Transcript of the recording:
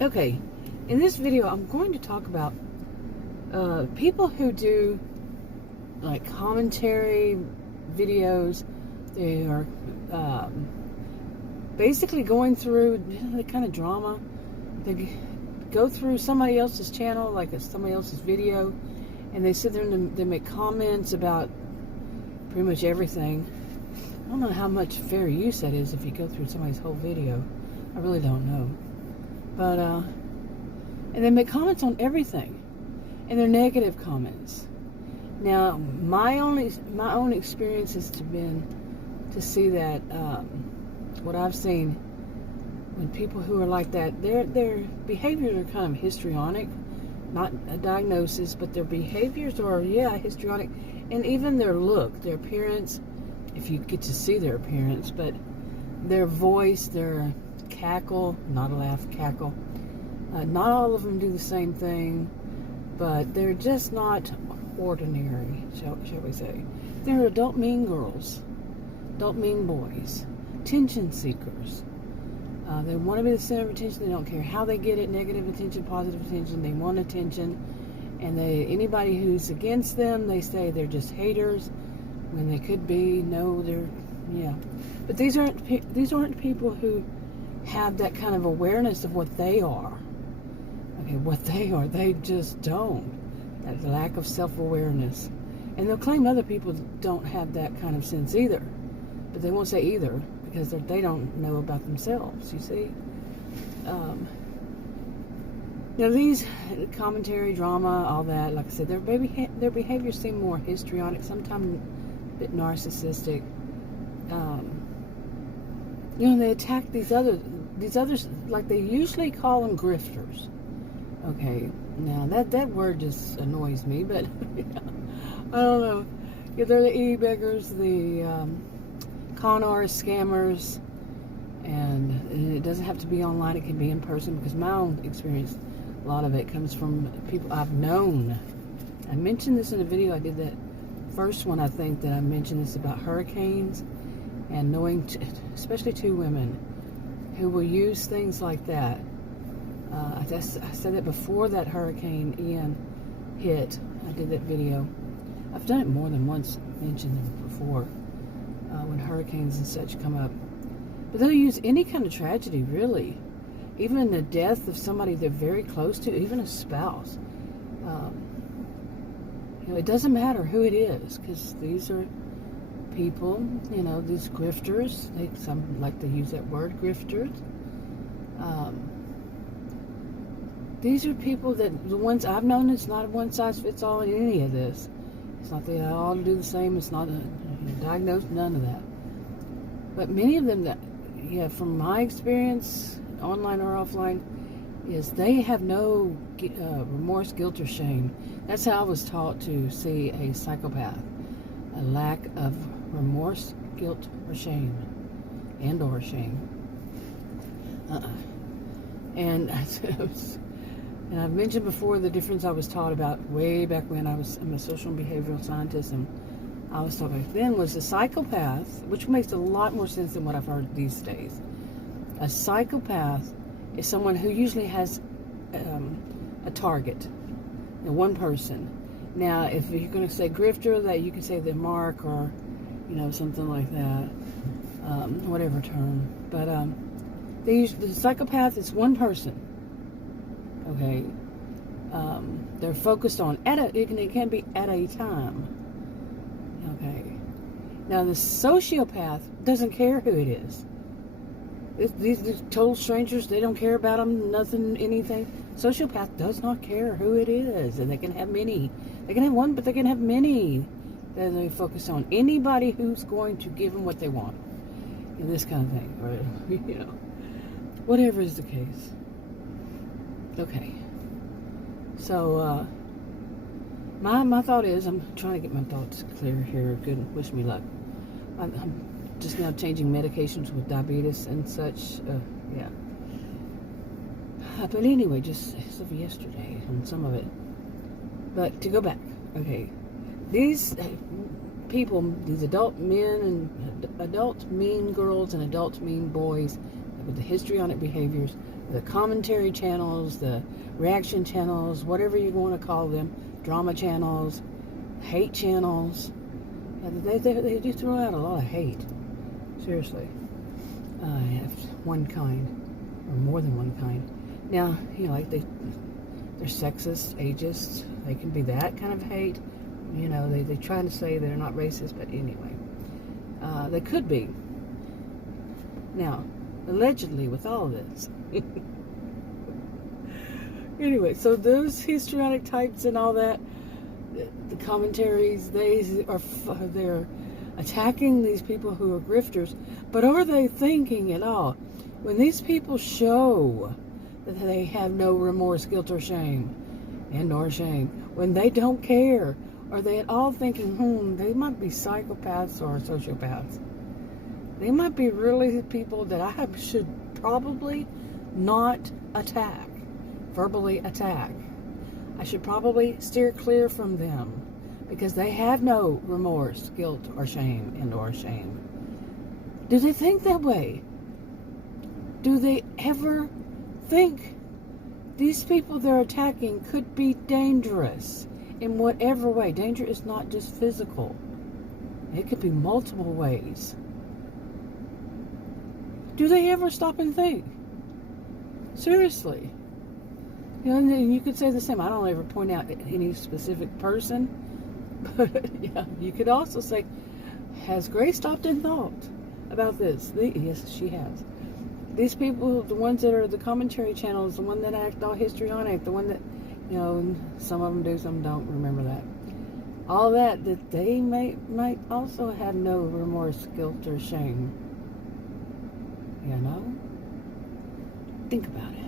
Okay, in this video, I'm going to talk about people who do like commentary videos. They are basically going through the kind of drama. They go through somebody else's channel, like somebody else's video, and they sit there and they make comments about pretty much everything. I don't know how much fair use that is if you go through somebody's whole video. I really don't know. But, and they make comments on everything. And they're negative comments. Now, my own experience has been to see that, what I've seen when people who are like that, their behaviors are kind of histrionic. Not a diagnosis, but their behaviors are, histrionic. And even their look, their appearance, if you get to see their appearance, but their voice, their cackle, not a laugh, cackle. Not all of them do the same thing, but they're just not ordinary, shall we say. They're adult mean girls, adult mean boys, attention seekers. They want to be the center of attention. They don't care how they get it, negative attention, positive attention. They want attention. And anybody who's against them, they say they're just haters, when they could be, But these aren't people who have that kind of awareness of what they are. Okay, what they are, they just don't. That lack of self-awareness. And they'll claim other people don't have that kind of sense either. But they won't say either, because they don't know about themselves, you see. These commentary, drama, all that, like I said, their behaviors seem more histrionic, sometimes a bit narcissistic. They attack these others, like they usually call them grifters. Okay, now that word just annoys me, but I don't know. Yeah, they're the e-beggars, the con artists, scammers, and it doesn't have to be online. It can be in person, because my own experience, a lot of it comes from people I've known. I mentioned this in a video I did, that first one, I think, that I mentioned this about hurricanes, and knowing especially two women who will use things like that. I said that before that Hurricane Ian hit. I did that video. I've done it more than once, mentioned it before, when hurricanes and such come up. But they'll use any kind of tragedy, really. Even the death of somebody they're very close to, even a spouse. It doesn't matter who it is, because these are people, these grifters. Some like to use that word, grifters. These are people that, the ones I've known, it's not a one-size-fits-all in any of this. It's not they all do the same. It's not diagnosed, none of that. But many of them that, from my experience, online or offline, is they have no remorse, guilt, or shame. That's how I was taught to see a psychopath. A lack of remorse, guilt, or shame. And/or shame. And I've mentioned before the difference I was taught about way back when I'm a social and behavioral scientist, and I was taught back then was a psychopath, which makes a lot more sense than what I've heard these days. A psychopath is someone who usually has a target, one person. Now, if you're going to say grifter, that you can say the mark, or something like that, whatever term. But the psychopath is one person. Okay, they're focused on it can be at a time. Okay, now the sociopath doesn't care who it is. These total strangers, they don't care about them, nothing, anything. Sociopath does not care who it is, and they can have many. They can have one, but they can have many. They focus on anybody who's going to give them what they want, this kind of thing, or whatever is the case. Okay, so my thought is, I'm trying to get my thoughts clear here. Good, wish me luck. I'm just now changing medications with diabetes and such. But anyway, just as of yesterday and some of it. But to go back, okay, these people, these adult men and adult mean girls and adult mean boys, with the histrionic behaviors, the commentary channels, the reaction channels, whatever you want to call them, drama channels, hate channels. They do throw out a lot of hate. Seriously. One kind, or more than one kind. Now, like they're sexist, ageist. They can be that kind of hate. They try to say they're not racist, but anyway. They could be. Now, allegedly, with all of this. Anyway, so those histrionic types and all that, the commentaries, they're attacking these people who are grifters, but are they thinking at all? When these people show that they have no remorse, guilt, or shame, when they don't care, are they at all thinking, they might be psychopaths or sociopaths? They might be really people that I should probably not attack, verbally attack. I should probably steer clear from them because they have no remorse, guilt, or shame. Do they think that way? Do they ever think these people they're attacking could be dangerous in whatever way? Danger is not just physical. It could be multiple ways. Do they ever stop and think? Seriously. And you could say the same. I don't ever point out any specific person. But yeah, you could also say, has Grace stopped and thought about this? Yes, she has. These people, the ones that are the commentary channels, the one that act all histrionic, the one that, some of them do, some don't, remember that. All that they might also have no remorse, guilt, or shame. Think about it.